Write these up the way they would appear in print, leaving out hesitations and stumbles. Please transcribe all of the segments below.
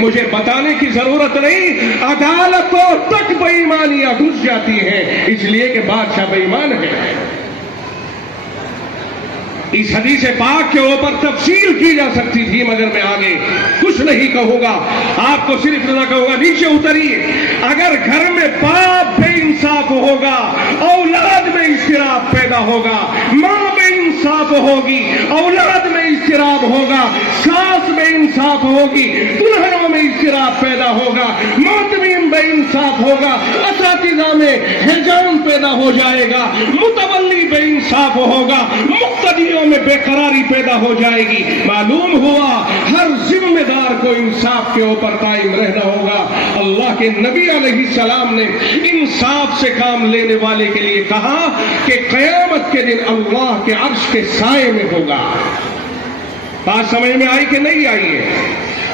مجھے بتانے کی ضرورت نہیں، عدالتوں تک بے ایمانیاں گھس جاتی ہیں، اس لیے کہ بادشاہ بے ایمان ہے۔ اس حدیث پاک کے اوپر تفصیل کی جا سکتی تھی، مگر میں آگے کچھ نہیں کہوں گا، آپ کو صرف اتنا کہوں گا نیچے اتریے۔ اگر گھر میں باپ بے انصاف ہوگا، اولاد میں اضطراب پیدا ہوگا، ماں بے انصاف ہوگی، اولاد میں اضطراب ہوگا، ساس بے انصاف ہوگی، دلہنوں میں اضطراب پیدا ہوگا، ماتمین بے انصاف ہوگا، اساتذہ میں ہجان پیدا ہو جائے گا، متولی بے انصاف ہوگا، مقتدیوں میں بے قراری پیدا ہو جائے گی۔ معلوم ہوا ہر ذمہ دار کو انصاف کے اوپر قائم رہنا ہوگا۔ اللہ کے نبی علیہ السلام نے انصاف سے کام لینے والے کے لیے کہا کہ قیامت کے دن اللہ کے عرش کے سائے میں ہوگا۔ بات سمجھ میں آئی کہ نہیں آئی ہے؟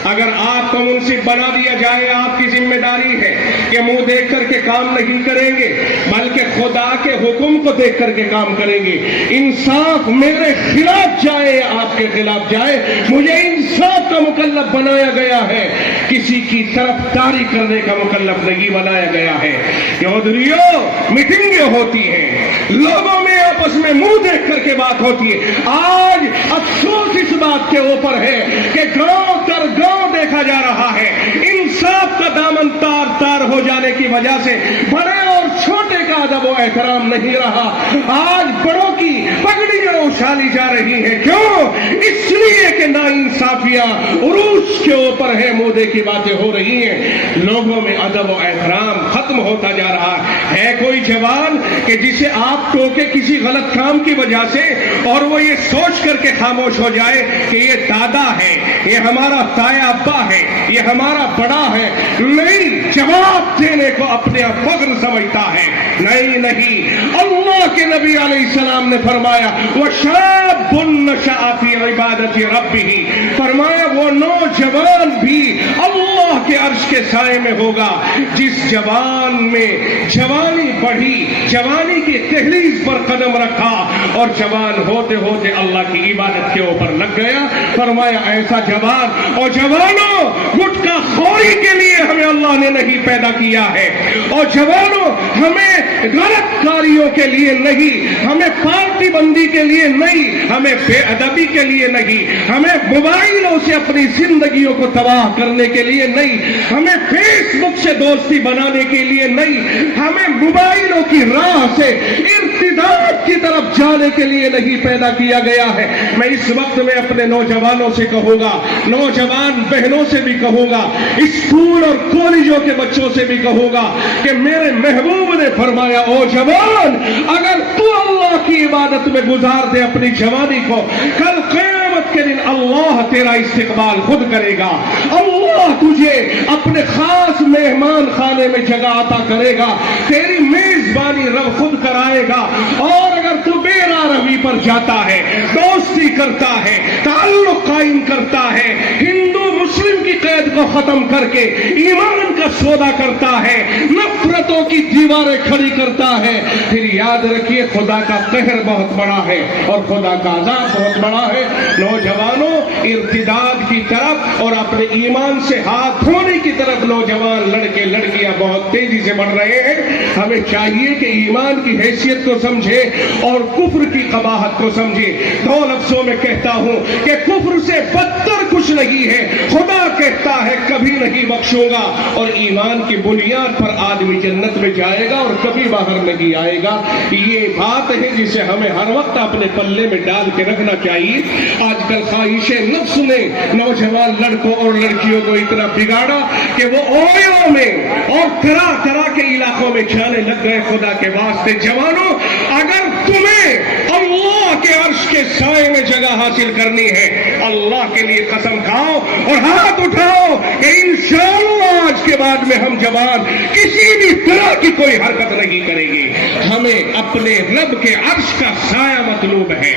اگر آپ کو منصف بنا دیا جائے، آپ کی ذمہ داری ہے کہ منہ دیکھ کر کے کام نہیں کریں گے، بلکہ خدا کے حکم کو دیکھ کر کے کام کریں گے۔ انصاف میرے خلاف جائے یا آپ کے خلاف جائے، مجھے انصاف کا مکلف بنایا گیا ہے، کسی کی طرفداری کرنے کا مکلف نہیں بنایا گیا ہے۔ چودھریوں، میٹنگیں ہوتی ہیں، لوگوں میں آپس میں منہ دیکھ کر کے بات ہوتی ہے۔ آج افسوس اس بات کے اوپر ہے کہ گاؤں در گاؤں دیکھا جا رہا ہے، انصاف کا دامن تار تار ہو جانے کی وجہ سے بڑے اور چھوٹے کا ادب و احترام نہیں رہا۔ آج بڑوں کی پگڑیاں اچھالی جا رہی ہیں، کیوں؟ اس لیے کہ ناانصافیاں عروج کے اوپر ہے، مودے کی باتیں ہو رہی ہیں، لوگوں میں ادب و احترام ختم ہوتا جا رہا ہے۔ کوئی جوان کہ جسے آپ ٹوکے کسی غلط کام کی وجہ سے اور وہ یہ سوچ کر کے خاموش ہو جائے کہ یہ دادا ہے، یہ ہمارا تایا ابا ہے، یہ ہمارا بڑا ہے، نہیں، جواب دینے کو اپنے فخر سمجھتا ہے۔ نہیں نہیں، اللہ کے نبی علیہ السلام نے فرمایا وَشَابٌ نَشَأَ فِي عِبَادَةِ رَبِّهِ، فرمایا وہ نوجوان بھی اللہ کے عرش کے سائے میں ہوگا جس جوان میں جوانی بڑھی، جوانی کی تحلیز پر قدم رکھا اور جوان ہوتے ہوتے اللہ کی عبادت کے اوپر لگ گیا۔ فرمایا ایسا جوان، اور جوانوں، گٹکا خوری کے لیے ہمیں اللہ نے نہیں پیدا کیا ہے، اور جوانوں، ہمیں غلط کاریوں کے لیے نہیں، ہمیں پارٹی بندی کے لیے نہیں، ہمیں بے ادبی کے لیے نہیں، ہمیں موبائلوں سے اپنی زندگیوں کو تباہ کرنے کے لیے نہیں، ہمیں فیس بک سے دوستی بنانے کے لیے نہیں، ہمیں موبائلوں کی راہ سے ارتداد کی طرف جانے کے لیے نہیں پیدا کیا گیا ہے۔ میں اس وقت میں اپنے نوجوانوں سے کہوں گا، نوجوان بہنوں سے بھی کہوں گا، اسکول اور کالجوں کے بچوں سے بھی کہوں گا کہ میرے محبوب نے فرمایا او جوان، اگر تو اللہ کی عبادت میں گزار دے اپنی جوانی کو، کل قیامت کے دن اللہ تیرا استقبال خود کرے گا، اللہ تجھے اپنے خاص مہمان خانے میں جگہ عطا کرے گا، تیری میزبانی رب خود کرائے گا۔ اور اگر تو بے راہی پر جاتا ہے، دوستی کرتا ہے، تعلق قائم کرتا ہے، ہندو مسلم کی قید کو ختم کر کے ایمان کا سودا کرتا ہے، نفرتوں کی دیواریں کھڑی کرتا ہے، پھر یاد رکھیے خدا کا قہر بہت بڑا ہے اور خدا کا عذاب بہت بڑا ہے۔ نوجوانوں، ارتداد کی طرف اور اپنے ایمان سے ہاتھ دھونے کی طرف نوجوان لڑکے لڑکیاں بہت تیزی سے بڑھ رہے ہیں۔ ہمیں چاہیے کہ ایمان کی حیثیت کو سمجھے اور کفر کی قباحت کو سمجھے۔ دو لفظوں میں کہتا ہوں کہ کفر سے بدتر کچھ نہیں ہے، خدا کہتا ہے کبھی نہیں بخشوں گا، اور ایمان کی بنیاد پر آدمی جنت میں جائے گا اور کبھی باہر نہیں آئے گا۔ یہ بات ہے جسے ہمیں ہر وقت اپنے پلے میں ڈال کے رکھنا چاہیے۔ آج کل خواہش نفس نے نوجوان لڑکوں اور لڑکیوں کو اتنا بگاڑا کہ وہ اویوں میں اور طرح طرح کے علاقوں میں جانے لگ گئے۔ خدا کے واسطے جوانوں، اگر تمہیں اللہ کے عرش کے سائے میں جگہ حاصل کرنی ہے، اللہ کے لیے قسم کھاؤ اور ہاتھ اٹھاؤ کہ انشاءاللہ آج کے بعد میں ہم جوان کسی بھی طرح کی کوئی حرکت نہیں کریں گے۔ ہمیں اپنے رب کے عرش کا سایہ مطلوب ہے۔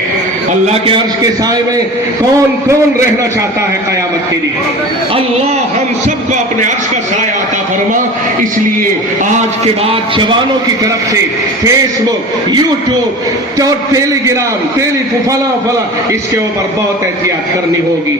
اللہ کے عرش کے سائے میں کون کون رہنا چاہتا ہے قیامت کے لیے؟ اللہ ہم سب کو اپنے عرش کا سایہ عطا فرما۔ اس لیے آج کے بعد جوانوں کی طرف سے فیس بک، یوٹیوب اور ٹیلی گرام، فلاں اس کے اوپر بہت احتیاط کرنی ہوگی۔